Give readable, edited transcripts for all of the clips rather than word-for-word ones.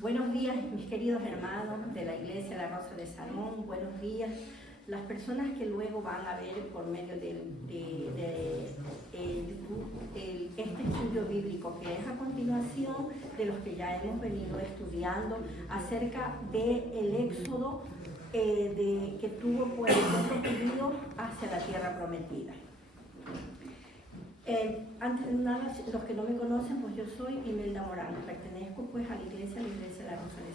Buenos días, mis queridos hermanos de la Iglesia La Rosa de Salmón. Buenos días, las personas que luego van a ver por medio de YouTube este estudio bíblico, que es a continuación de los que ya hemos venido estudiando acerca del éxodo que tuvo pues, el pueblo judío hacia la tierra prometida. Antes de nada, los que no me conocen, pues yo soy Imelda Morán, pertenezco pues a la Iglesia La Rosa de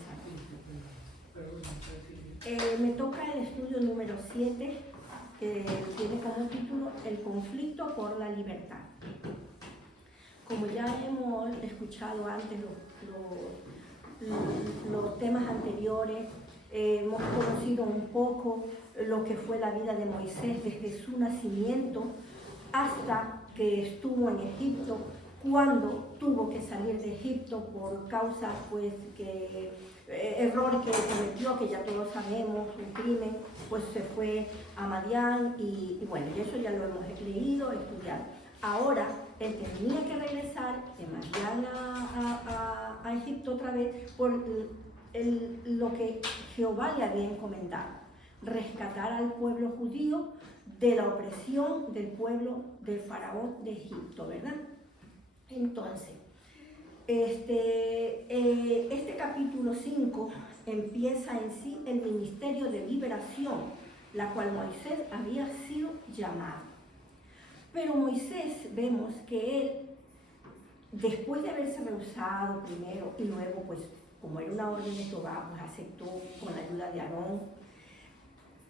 Salmón. Me toca el estudio número 7, que tiene como título El conflicto por la libertad. Como ya hemos escuchado antes los temas anteriores, hemos conocido un poco lo que fue la vida de Moisés desde su nacimiento hasta que estuvo en Egipto, cuando tuvo que salir de Egipto por causa, pues, error que cometió, que ya todos sabemos, un crimen, pues se fue a Madián y bueno, y eso ya lo hemos leído, estudiado. Ahora, él tenía que regresar de Madián a Egipto otra vez por lo que Jehová le había encomendado, rescatar al pueblo judío de la opresión del pueblo del faraón de Egipto, ¿verdad? Entonces, este capítulo 5 empieza en sí el ministerio de liberación, la cual Moisés había sido llamado. Pero Moisés, vemos que él, después de haberse rehusado primero y luego, pues, como era una orden de Jehová, pues aceptó con la ayuda de Aarón.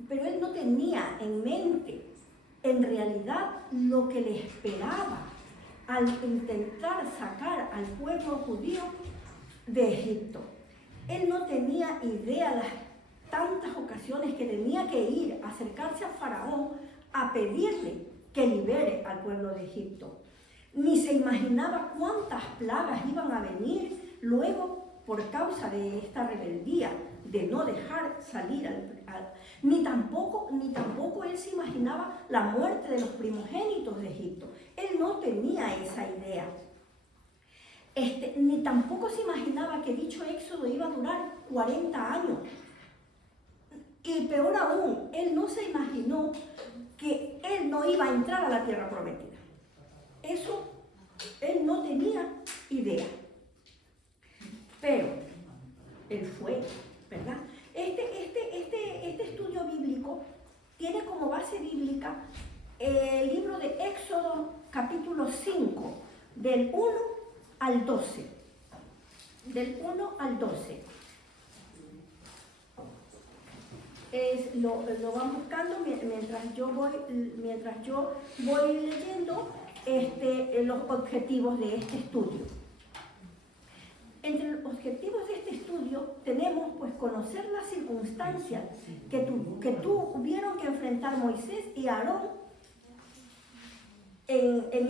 Pero él no tenía en mente, en realidad, lo que le esperaba al intentar sacar al pueblo judío de Egipto. Él no tenía idea las tantas ocasiones que tenía que ir a acercarse a Faraón a pedirle que libere al pueblo de Egipto. Ni se imaginaba cuántas plagas iban a venir luego por causa de esta rebeldía, de no dejar salir ni tampoco él se imaginaba la muerte de los primogénitos de Egipto. Él no tenía esa idea. Ni tampoco se imaginaba que dicho éxodo iba a durar 40 años. Y peor aún, él no se imaginó que él no iba a entrar a la tierra prometida. Eso él no tenía idea. Pero él fue, ¿verdad? Este estudio bíblico tiene como base bíblica el libro de Éxodo, capítulo 5, del 1 al 12. Del 1 al 12. Lo van buscando mientras yo voy leyendo los objetivos de este estudio. Entre los objetivos de este estudio tenemos pues conocer las circunstancias que tuvieron que enfrentar Moisés y Aarón en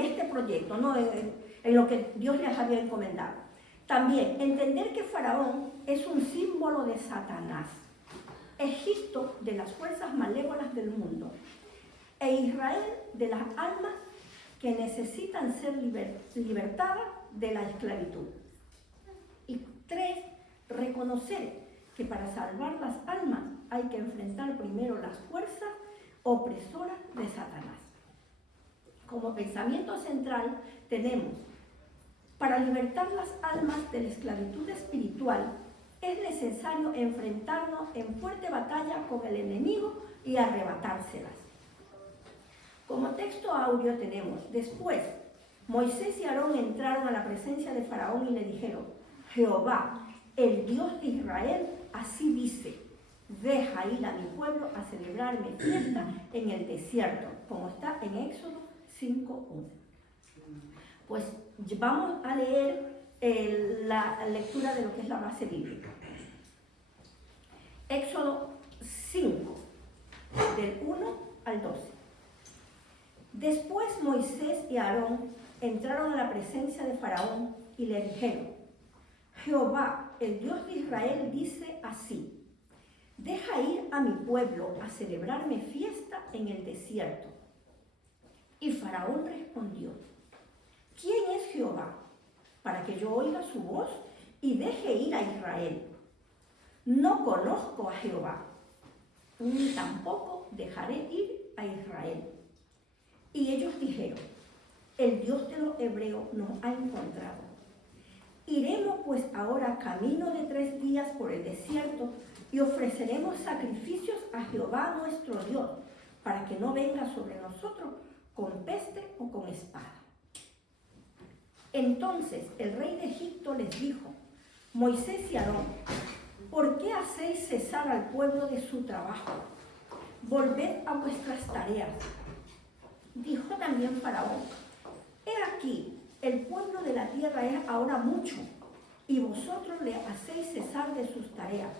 este proyecto, ¿no? en lo que Dios les había encomendado. También entender que Faraón es un símbolo de Satanás, Egipto de las fuerzas malévolas del mundo e Israel de las almas que necesitan ser libertadas de la esclavitud. Y 3, reconocer que para salvar las almas hay que enfrentar primero las fuerzas opresoras de Satanás. Como pensamiento central tenemos, para libertar las almas de la esclavitud espiritual es necesario enfrentarnos en fuerte batalla con el enemigo y arrebatárselas. Como texto audio tenemos, después, Moisés y Aarón entraron a la presencia de Faraón y le dijeron, Jehová, el Dios de Israel, así dice, deja ir a mi pueblo a celebrarme fiesta en el desierto, como está en Éxodo 5:1. Pues vamos a leer la lectura de lo que es la base bíblica. Éxodo 5, del 1 al 12. Después Moisés y Aarón entraron a la presencia de Faraón y le dijeron, Jehová, el Dios de Israel, dice así, deja ir a mi pueblo a celebrarme fiesta en el desierto. Y Faraón respondió, ¿quién es Jehová para que yo oiga su voz y deje ir a Israel. No conozco a Jehová, ni tampoco dejaré ir a Israel. Y ellos dijeron, el Dios de los hebreos nos ha encontrado. Iremos pues ahora camino de 3 días por el desierto y ofreceremos sacrificios a Jehová nuestro Dios, para que no venga sobre nosotros con peste o con espada. Entonces el rey de Egipto les dijo, Moisés y Aarón, ¿por qué hacéis cesar al pueblo de su trabajo? Volved a vuestras tareas. Dijo también Faraón, he aquí, el pueblo de la tierra es ahora mucho, y vosotros le hacéis cesar de sus tareas.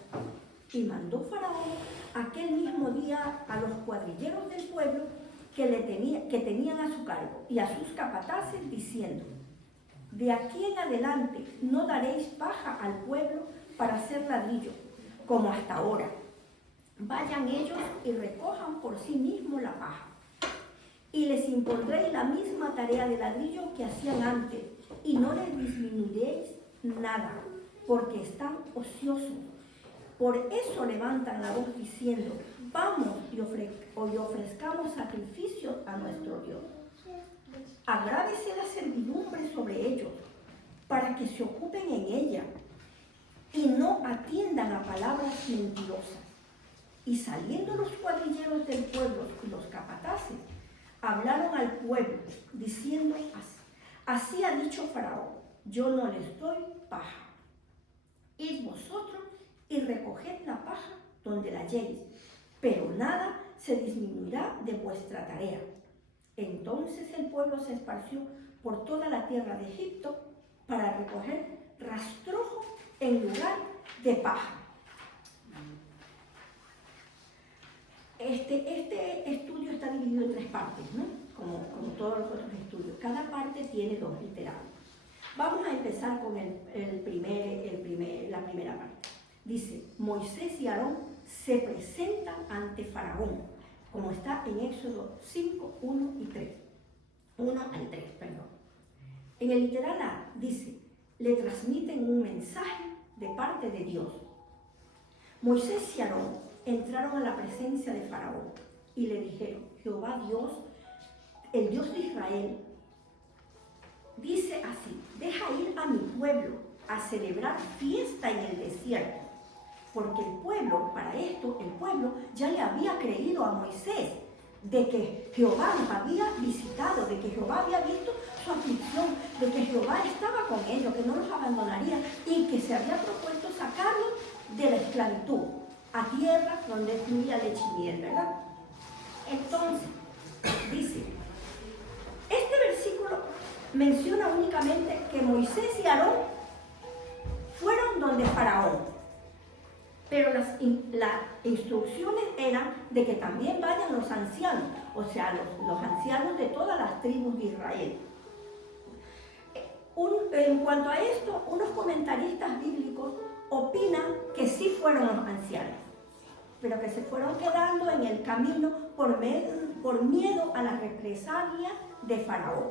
Y mandó Faraón aquel mismo día a los cuadrilleros del pueblo que tenían a su cargo y a sus capataces, diciendo, de aquí en adelante no daréis paja al pueblo para hacer ladrillo, como hasta ahora. Vayan ellos y recojan por sí mismos la paja. Y les impondréis la misma tarea de ladrillo que hacían antes, y no les disminuiréis nada, porque están ociosos. Por eso levantan la voz diciendo, vamos y ofrezcamos sacrificios a nuestro Dios. Agrávese la servidumbre sobre ellos, para que se ocupen en ella, y no atiendan a palabras mentirosas. Y saliendo los cuadrilleros del pueblo y los capataces, hablaron al pueblo, diciendo, así ha dicho Faraón, yo no les doy paja. Id vosotros y recoged la paja donde la halléis, pero nada se disminuirá de vuestra tarea. Entonces el pueblo se esparció por toda la tierra de Egipto para recoger rastrojo en lugar de paja. Este estudio está dividido en 3 partes, ¿no? Como todos los otros estudios. Cada parte tiene 2 literales. Vamos a empezar con la primera parte. Dice, Moisés y Aarón se presentan ante Faraón, como está en Éxodo 5, 1 y 3. 1 al 3, perdón. En el literal A dice, le transmiten un mensaje de parte de Dios. Moisés y Aarón entraron a la presencia de Faraón y le dijeron, Jehová Dios, el Dios de Israel, dice así, deja ir a mi pueblo a celebrar fiesta en el desierto, porque el pueblo, para esto, el pueblo ya le había creído a Moisés de que Jehová los había visitado, de que Jehová había visto su aflicción, de que Jehová estaba con ellos, que no los abandonaría y que se había propuesto sacarlos de la esclavitud a tierra donde fluía leche y miel, ¿verdad? Entonces, dice, este versículo menciona únicamente que Moisés y Aarón fueron donde Faraón, pero las instrucciones eran de que también vayan los ancianos, o sea, los ancianos de todas las tribus de Israel. En cuanto a esto, unos comentaristas bíblicos opinan que sí fueron los ancianos, pero que se fueron quedando en el camino por miedo a la represalia de Faraón.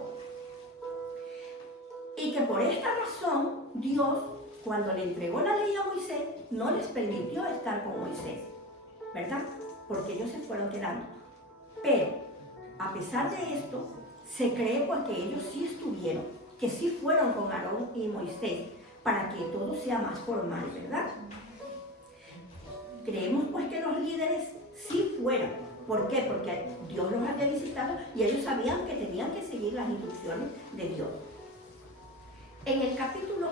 Y que por esta razón Dios, cuando le entregó la ley a Moisés, no les permitió estar con Moisés, ¿verdad? Porque ellos se fueron quedando. Pero, a pesar de esto, se cree pues que ellos sí estuvieron, que sí fueron con Aarón y Moisés, para que todo sea más formal, ¿verdad? Creemos pues que los líderes sí fueron. ¿Por qué? Porque Dios los había visitado y ellos sabían que tenían que seguir las instrucciones de Dios. En el capítulo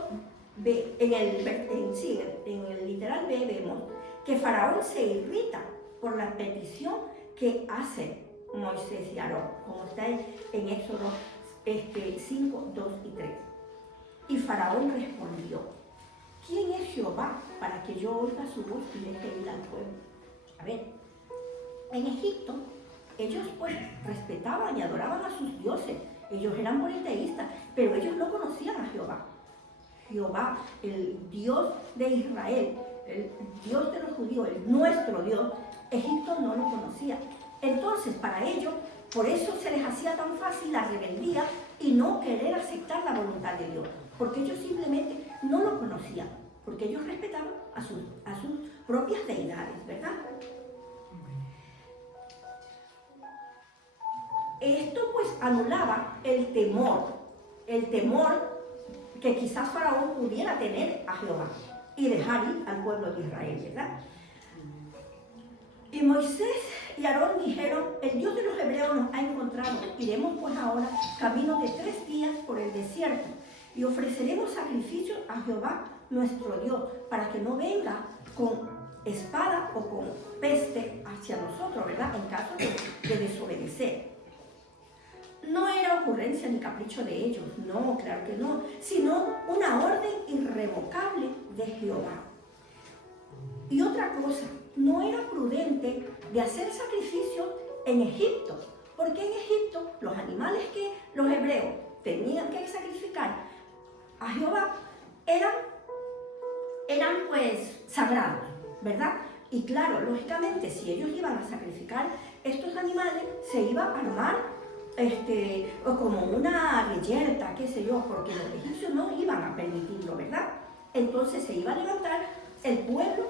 B, en el literal B vemos que Faraón se irrita por la petición que hace Moisés y Aarón, como está en Éxodo 5, 2 y 3. Y Faraón respondió, ¿quién es Jehová para que yo oiga su voz y deje ir al pueblo? A ver, en Egipto ellos pues respetaban y adoraban a sus dioses. Ellos eran politeístas, pero ellos no conocían a Jehová. Jehová, el Dios de Israel, el Dios de los judíos, nuestro Dios, Egipto no lo conocía. Entonces, para ellos, por eso se les hacía tan fácil la rebeldía y no querer aceptar la voluntad de Dios, porque ellos simplemente no lo conocían. porque ellos respetaban a sus propias deidades, ¿verdad? Esto pues anulaba el temor que quizás Faraón pudiera tener a Jehová y dejar ir al pueblo de Israel, ¿verdad? Y Moisés y Aarón dijeron: el Dios de los hebreos nos ha encontrado, iremos pues ahora camino de 3 días por el desierto y ofreceremos sacrificios a Jehová nuestro Dios, para que no venga con espada o con peste hacia nosotros, ¿verdad? En caso de desobedecer. No era ocurrencia ni capricho de ellos, no, claro que no, sino una orden irrevocable de Jehová. Y otra cosa, no era prudente de hacer sacrificios en Egipto, porque en Egipto los animales que los hebreos tenían que sacrificar a Jehová eran pues sagrados, ¿verdad? Y claro, lógicamente, si ellos iban a sacrificar estos animales, se iba a armar o como una reyerta, qué sé yo, porque los egipcios no iban a permitirlo, ¿verdad? Entonces se iba a levantar el pueblo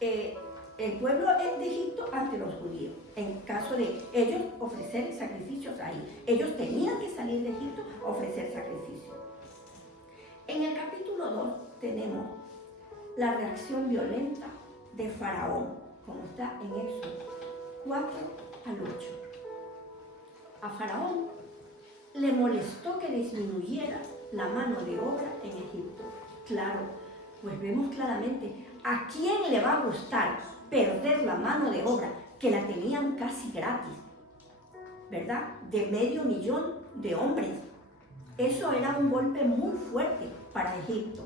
de Egipto ante los judíos, en caso de ellos ofrecer sacrificios ahí. Ellos tenían que salir de Egipto a ofrecer sacrificios. En el capítulo 2 tenemos la reacción violenta de Faraón, como está en Éxodo 4 al 8. A Faraón le molestó que disminuyera la mano de obra en Egipto. Claro, pues vemos claramente a quién le va a gustar perder la mano de obra que la tenían casi gratis, ¿verdad? De 500,000 de hombres. Eso era un golpe muy fuerte para Egipto.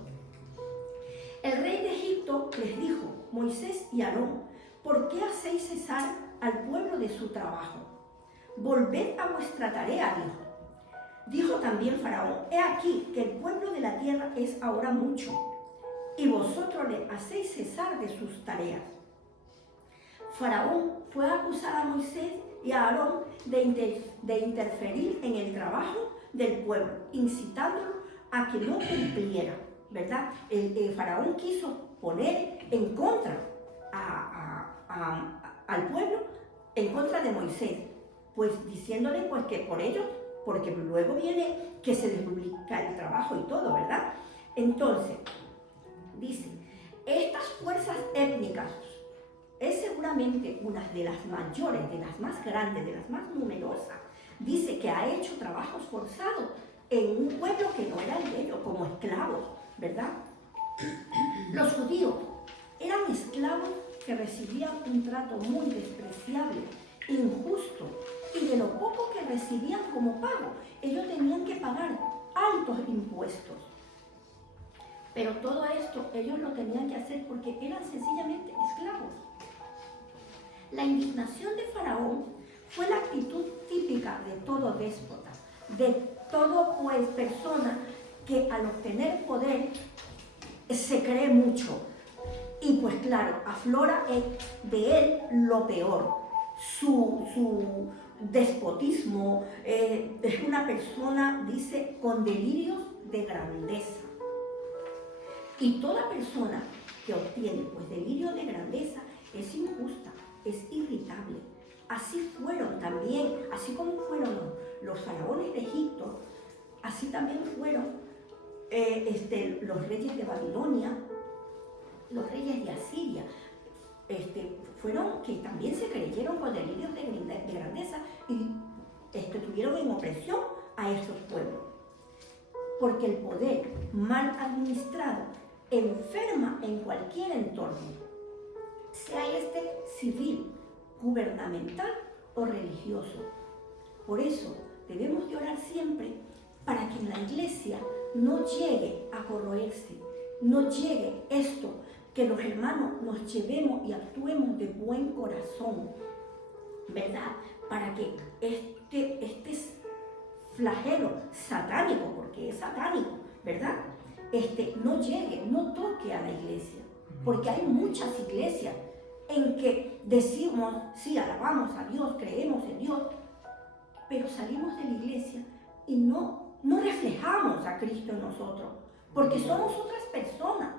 El rey de Egipto les dijo: Moisés y Aarón, ¿por qué hacéis cesar al pueblo de su trabajo? Volved a vuestra tarea, dijo. Dijo también Faraón: he aquí que el pueblo de la tierra es ahora mucho, y vosotros le hacéis cesar de sus tareas. Faraón fue a acusar a Moisés y a Aarón de interferir en el trabajo del pueblo, incitándolo a que no cumpliera, ¿verdad? Faraón quiso poner en contra al pueblo, en contra de Moisés, pues diciéndole pues que por ellos, porque luego viene que se les duplica el trabajo y todo, ¿verdad? Entonces, dice, estas fuerzas étnicas es seguramente una de las mayores, de las más grandes, de las más numerosas. Dice que ha hecho trabajos forzados en un pueblo que no era el de ellos, como esclavos, ¿verdad? Los judíos eran esclavos que recibían un trato muy despreciable, injusto, y de lo poco que recibían como pago, ellos tenían que pagar altos impuestos. Pero todo esto ellos lo tenían que hacer porque eran sencillamente esclavos. La indignación de Faraón fue la actitud típica de todo déspota, de todo pues persona que al obtener poder se cree mucho. Y pues claro, aflora de él lo peor, su despotismo. Es una persona, dice, con delirios de grandeza. Y toda persona que obtiene pues delirio de grandeza es injusta, es irritable. Así fueron también, así como fueron los faraones de Egipto, así también fueron los reyes de Babilonia, los reyes de Asiria. Fueron que también se creyeron con delirios de grandeza y tuvieron en opresión a estos pueblos. Porque el poder mal administrado enferma en cualquier entorno, sea civil, gubernamental o religioso. Por eso debemos de orar siempre para que en la iglesia no llegue a corroerse, no llegue esto, que los hermanos nos llevemos y actuemos de buen corazón, ¿verdad? Para que este flagelo satánico, porque es satánico, ¿verdad? No llegue, no toque a la iglesia, porque hay muchas iglesias en que decimos, sí, alabamos a Dios, creemos en Dios, pero salimos de la iglesia y no reflejamos a Cristo en nosotros, porque somos otras personas.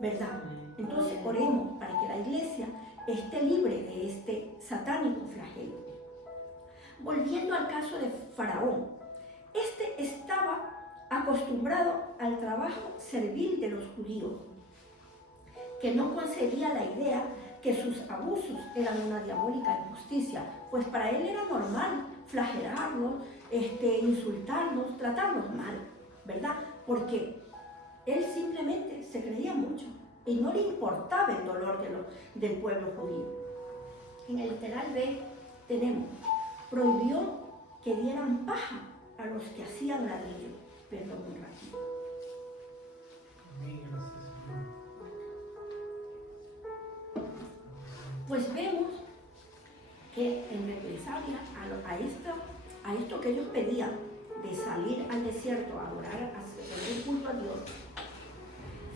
¿verdad? Entonces oremos para que la iglesia esté libre de este satánico flagelo. Volviendo al caso de Faraón, este estaba acostumbrado al trabajo servil de los judíos, que no concebía la idea que sus abusos eran una diabólica injusticia, pues para él era normal flagelarlos, insultarlos, tratarlos mal, ¿verdad? Porque él simplemente se creía mucho y no le importaba el dolor del pueblo judío. En el literal B tenemos, prohibió que dieran paja a los que hacían ladrillo. Perdón, un ratito. Pues vemos que en represalia a esto que ellos pedían de salir al desierto a adorar, a hacer culto a Dios,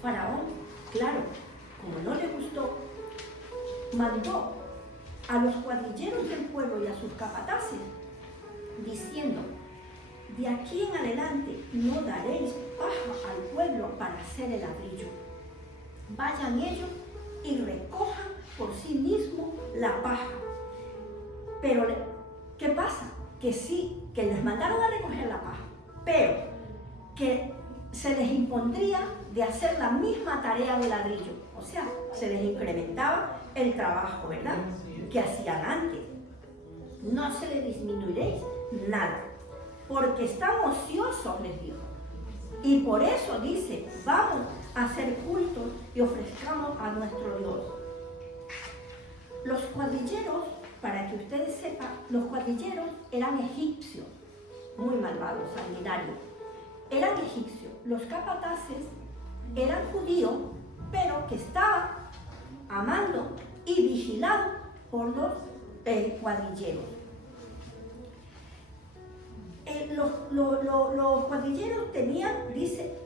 Faraón, claro, como no le gustó, mandó a los cuadrilleros del pueblo y a sus capataces diciendo: de aquí en adelante no daréis paja al pueblo para hacer el ladrillo. Vayan ellos y recojan por sí mismos la paja. Pero, ¿qué pasa? Que sí, que les mandaron a recoger la paja, pero que se les impondría de hacer la misma tarea de ladrillo. O sea, se les incrementaba el trabajo, ¿verdad?, que hacían antes. No se les disminuiréis nada, porque están ociosos, les dijo. Y por eso dice, vamos a hacer cultos y ofrezcamos a nuestro Dios. Los cuadrilleros, para que ustedes sepan, los cuadrilleros eran egipcios, muy malvados, sanguinarios. Eran egipcios. Los capataces eran judíos, pero que estaban amando y vigilados por los cuadrilleros. Los cuadrilleros tenían, dice,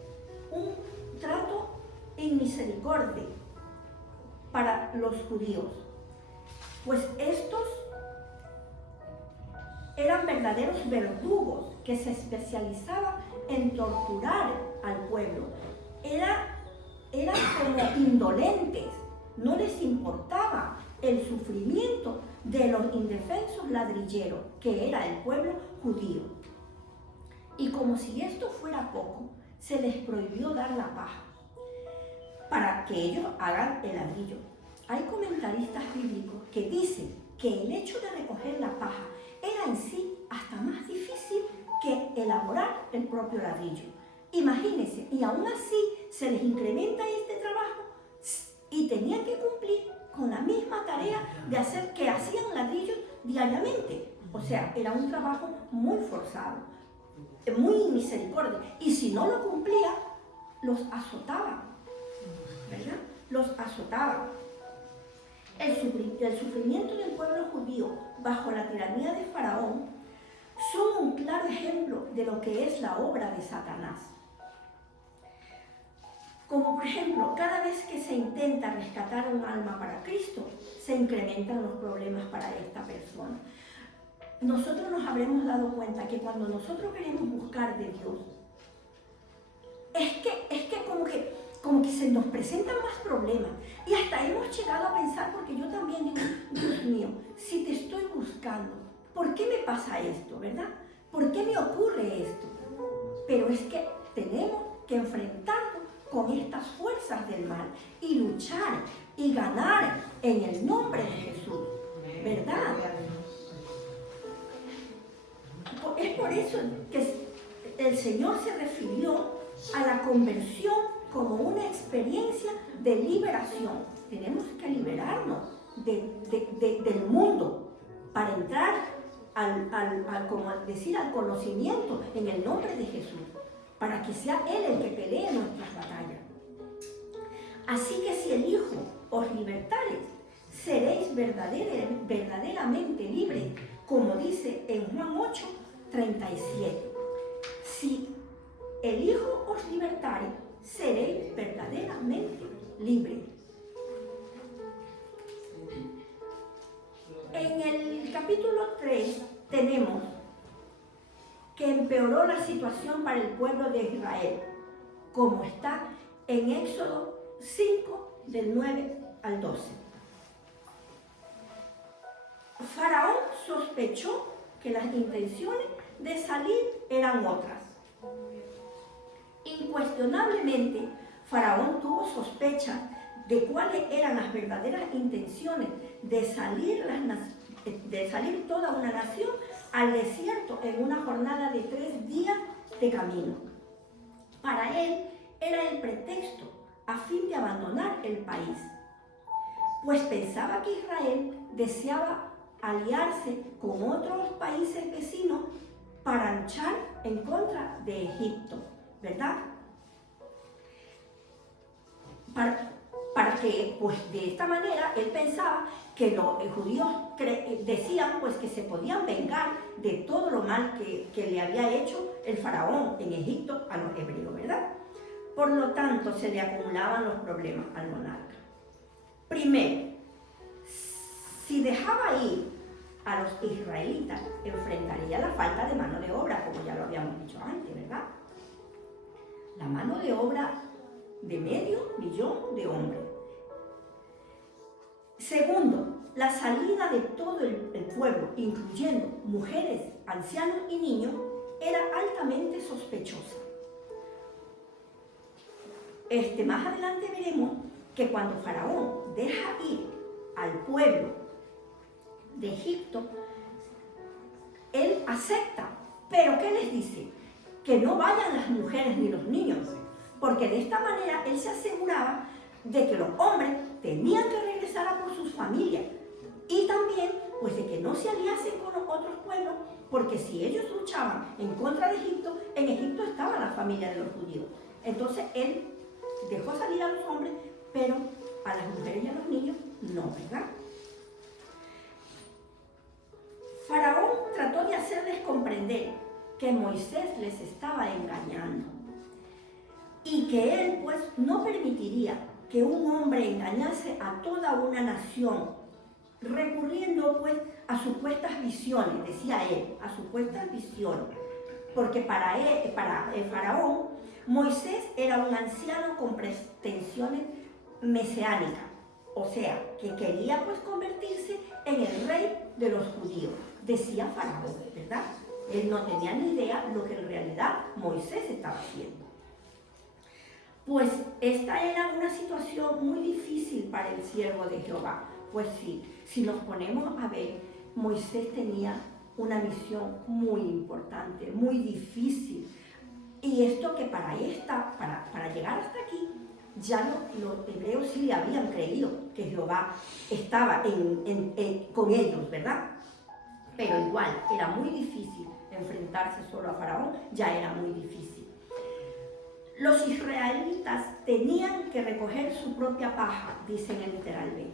un trato en misericordia para los judíos, pues estos eran verdaderos verdugos que se especializaban en torturar al pueblo. Eran como indolentes, no les importaba el sufrimiento de los indefensos ladrilleros, que era el pueblo judío. Y como si esto fuera poco, se les prohibió dar la paja para que ellos hagan el ladrillo. Hay comentaristas bíblicos que dicen que el hecho de recoger la paja era en sí hasta más difícil que elaborar el propio ladrillo. Imagínense, y aún así se les incrementa este trabajo y tenían que cumplir con la misma tarea de hacer que hacían ladrillos diariamente. O sea, era un trabajo muy forzado, muy misericordia. Y si no lo cumplía, los azotaban, ¿verdad? Los azotaban. El sufrimiento del pueblo judío bajo la tiranía de Faraón son un claro ejemplo de lo que es la obra de Satanás. Como por ejemplo, cada vez que se intenta rescatar un alma para Cristo, se incrementan los problemas para esta persona. Nosotros nos habremos dado cuenta que cuando nosotros queremos buscar de Dios, es que como que se nos presentan más problemas. Y hasta hemos llegado a pensar, porque yo también digo, Dios mío, si te estoy buscando, ¿por qué me pasa esto, verdad? ¿Por qué me ocurre esto? Pero es que tenemos que enfrentarnos con estas fuerzas del mal y luchar y ganar en el nombre de Jesús, ¿verdad? Es por eso que el Señor se refirió a la conversión como una experiencia de liberación. Tenemos que liberarnos del mundo para entrar como decir, al conocimiento en el nombre de Jesús, para que sea Él el que pelee nuestras batallas. Así que si el Hijo os libertare, seréis verdaderamente libres, como dice en Juan 8:37. Si el Hijo os libertare, seréis verdaderamente libres. En el capítulo 3 tenemos que empeoró la situación para el pueblo de Israel, como está en Éxodo 5 del 9 al 12. Faraón sospechó que las intenciones de salir eran otras. Incuestionablemente, Faraón tuvo sospechas de cuáles eran las verdaderas intenciones de salir toda una nación al desierto en una jornada de 3 días de camino. Para él era el pretexto a fin de abandonar el país, pues pensaba que Israel deseaba aliarse con otros países vecinos para luchar en contra de Egipto, ¿verdad? Para que, pues de esta manera, él pensaba que los judíos decían pues que se podían vengar de todo lo mal que le había hecho el faraón en Egipto a los hebreos, ¿verdad? Por lo tanto, se le acumulaban los problemas al monarca. Primero, si dejaba ir a los israelitas, enfrentaría la falta de mano de obra, como ya lo habíamos dicho antes, ¿verdad? La mano de obra de 500.000 de hombres. Segundo, la salida de todo el pueblo, incluyendo mujeres, ancianos y niños, era altamente sospechosa. Más adelante veremos que cuando Faraón deja ir al pueblo de Egipto, él acepta, pero ¿qué les dice? Que no vayan las mujeres ni los niños, porque de esta manera él se aseguraba de que los hombres tenían que regresar a por sus familias y también pues de que no se aliasen con los otros pueblos, porque si ellos luchaban en contra de Egipto, en Egipto estaba la familia de los judíos. Entonces él dejó salir a los hombres, pero a las mujeres y a los niños no, ¿verdad? Faraón trató de hacerles comprender que Moisés les estaba engañando y que él pues no permitiría que un hombre engañase a toda una nación recurriendo pues a supuestas visiones, decía él, a supuestas visiones, porque para el faraón Moisés era un anciano con pretensiones mesiánicas, o sea, que quería pues convertirse en el rey de los judíos, decía Faraón, ¿verdad? Él no tenía ni idea lo que en realidad Moisés estaba haciendo. Pues esta era una situación muy difícil para el siervo de Jehová. Pues sí, si nos ponemos a ver, Moisés tenía una misión muy importante, muy difícil. Y esto que para llegar hasta aquí, ya los hebreos sí le habían creído que Jehová estaba con ellos, ¿verdad? Pero igual, era muy difícil enfrentarse solo a Faraón, ya era muy difícil. Los israelitas tenían que recoger su propia paja, dicen literalmente.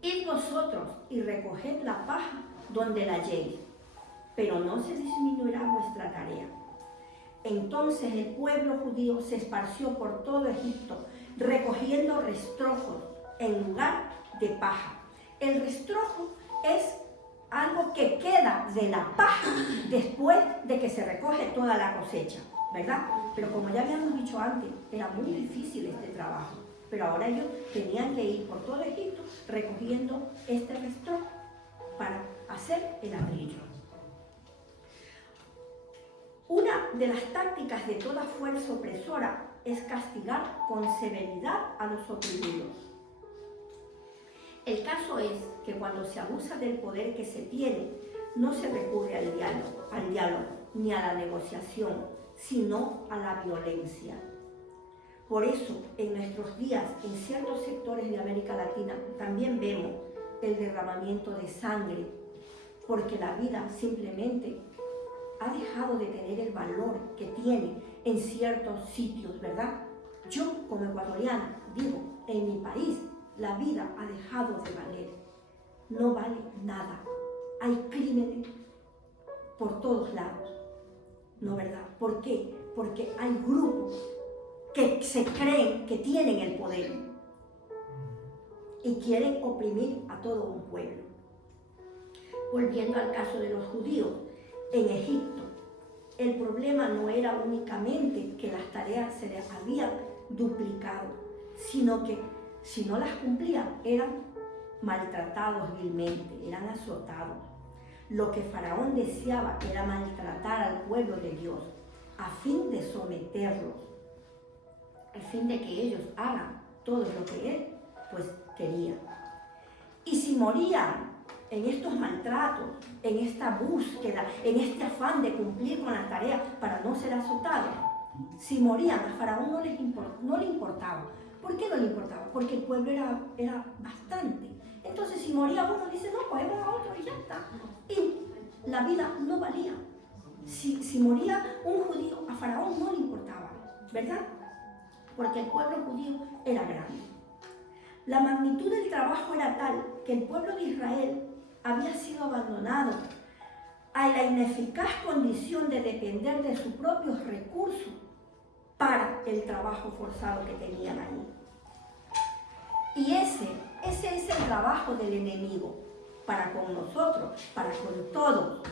Id vosotros y recoged la paja donde la halléis, pero no se disminuirá vuestra tarea. Entonces el pueblo judío se esparció por todo Egipto, recogiendo restrojos en lugar de paja. El restrojo es algo que queda de la paja después de que se recoge toda la cosecha, ¿verdad? Pero como ya habíamos dicho antes, era muy difícil este trabajo. Pero ahora ellos tenían que ir por todo Egipto recogiendo este restrojo para hacer el ladrillo. Una de las tácticas de toda fuerza opresora es castigar con severidad a los oprimidos. El caso es que cuando se abusa del poder que se tiene, no se recurre al diálogo ni a la negociación, sino a la violencia. Por eso, en nuestros días, en ciertos sectores de América Latina, también vemos el derramamiento de sangre, porque la vida simplemente ha dejado de tener el valor que tiene en ciertos sitios, ¿verdad? Yo, como ecuatoriana, digo, en mi país, la vida ha dejado de valer. No vale nada. Hay crímenes por todos lados, ¿no, verdad? ¿Por qué? Porque hay grupos que se creen que tienen el poder y quieren oprimir a todo un pueblo. Volviendo al caso de los judíos, en Egipto, el problema no era únicamente que las tareas se les habían duplicado, sino que si no las cumplían eran maltratados vilmente, eran azotados. Lo que Faraón deseaba era maltratar al pueblo de Dios a fin de someterlos, a fin de que ellos hagan todo lo que él pues quería. Y si morían en estos maltratos, en esta búsqueda, en este afán de cumplir con la tarea para no ser azotados, si morían, a Faraón no le importaba. ¿Por qué no le importaba? Porque el pueblo era bastante. Entonces, si moría uno, dice, no, cogemos a otro y ya está. Y la vida no valía. Si moría un judío, a Faraón no le importaba, ¿verdad? Porque el pueblo judío era grande. La magnitud del trabajo era tal que el pueblo de Israel había sido abandonado a la ineficaz condición de depender de sus propios recursos para el trabajo forzado que tenían ahí. Y ese es el trabajo del enemigo para con nosotros, para con todos.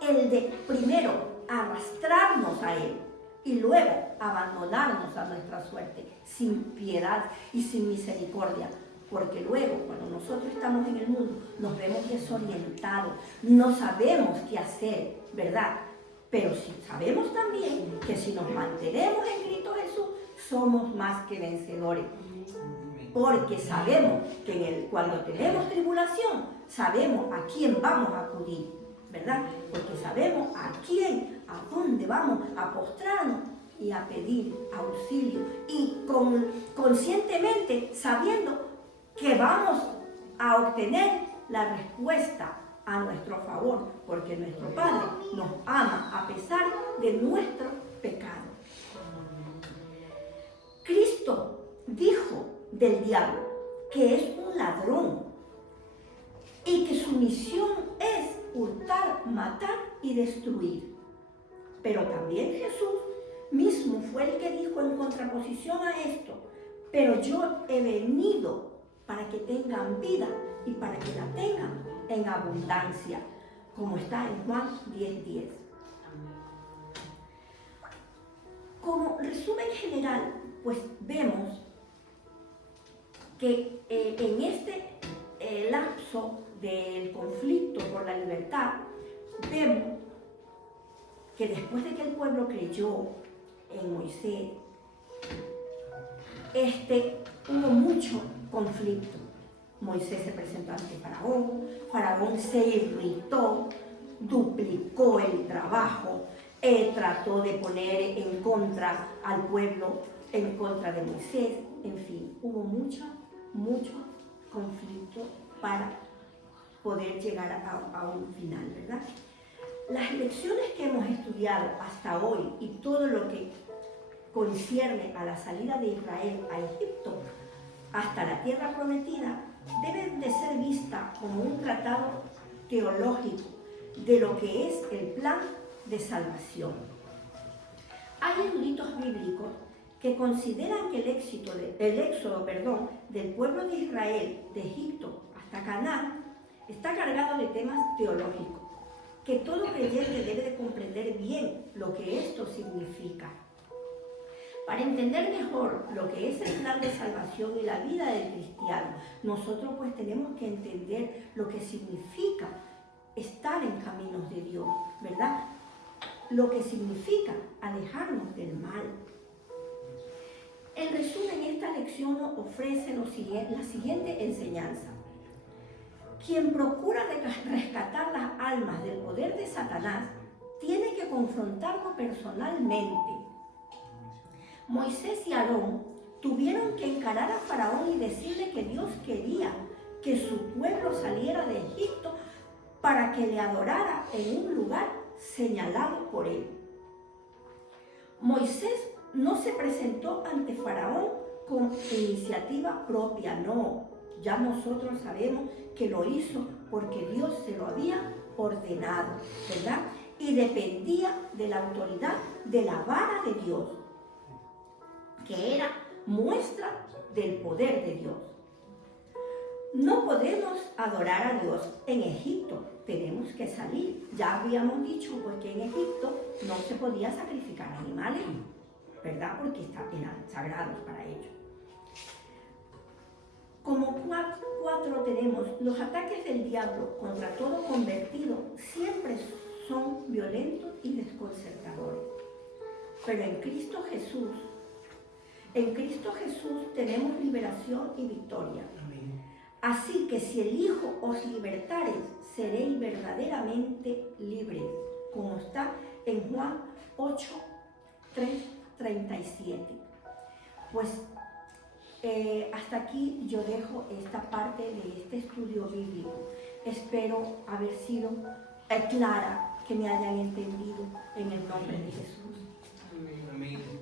El de primero arrastrarnos a él y luego abandonarnos a nuestra suerte sin piedad y sin misericordia. Porque luego, cuando nosotros estamos en el mundo, nos vemos desorientados, no sabemos qué hacer, ¿verdad? Pero sí sabemos también que si nos mantenemos en Cristo Jesús, somos más que vencedores. Porque sabemos que cuando tenemos tribulación, sabemos a quién vamos a acudir, ¿verdad? Porque sabemos a dónde vamos a postrarnos y a pedir auxilio. Y conscientemente sabiendo que vamos a obtener la respuesta a nuestro favor, porque nuestro Padre nos ama a pesar de nuestro pecado. Cristo dijo del diablo que es un ladrón y que su misión es hurtar, matar y destruir. Pero también Jesús mismo fue el que dijo en contraposición a esto, pero yo he venido para que tengan vida y para que la tengan en abundancia, como está en Juan 10:10. Como resumen general, pues vemos que en este lapso del conflicto por la libertad, vemos que después de que el pueblo creyó en Moisés, hubo mucho conflicto. Moisés se presentó ante Faraón, Faraón se irritó, duplicó el trabajo, trató de poner en contra al pueblo, en contra de Moisés, en fin, hubo mucho conflicto para poder llegar a un final, ¿verdad? Las lecciones que hemos estudiado hasta hoy y todo lo que concierne a la salida de Israel a Egipto hasta la tierra prometida deben de ser vistas como un tratado teológico de lo que es el plan de salvación. Hay eruditos bíblicos que consideran que el éxodo del pueblo de Israel de Egipto hasta Canaán está cargado de temas teológicos, que todo creyente debe de comprender bien lo que esto significa. Para entender mejor lo que es el plan de salvación y la vida del cristiano, nosotros pues tenemos que entender lo que significa estar en caminos de Dios, ¿verdad? Lo que significa alejarnos del mal. En resumen, esta lección nos ofrece la siguiente enseñanza. Quien procura rescatar las almas del poder de Satanás tiene que confrontarlo personalmente. Moisés y Aarón tuvieron que encarar a Faraón y decirle que Dios quería que su pueblo saliera de Egipto para que le adorara en un lugar señalado por él. Moisés no se presentó ante Faraón con iniciativa propia, no. Ya nosotros sabemos que lo hizo porque Dios se lo había ordenado, ¿verdad? Y dependía de la autoridad de la vara de Dios, que era muestra del poder de Dios. No podemos adorar a Dios en Egipto, tenemos que salir. Ya habíamos dicho porque en Egipto no se podía sacrificar animales. ¿verdad? Porque eran sagrados para ellos. Como cuatro tenemos, los ataques del diablo contra todo convertido siempre son violentos y desconcertadores. Pero en Cristo Jesús tenemos liberación y victoria. Amén. Así que si el Hijo os libertare, seréis verdaderamente libres, como está en Juan 8, 3, 37. Pues hasta aquí yo dejo esta parte de este estudio bíblico. Espero haber sido clara, que me hayan entendido en el nombre de Jesús. Amén.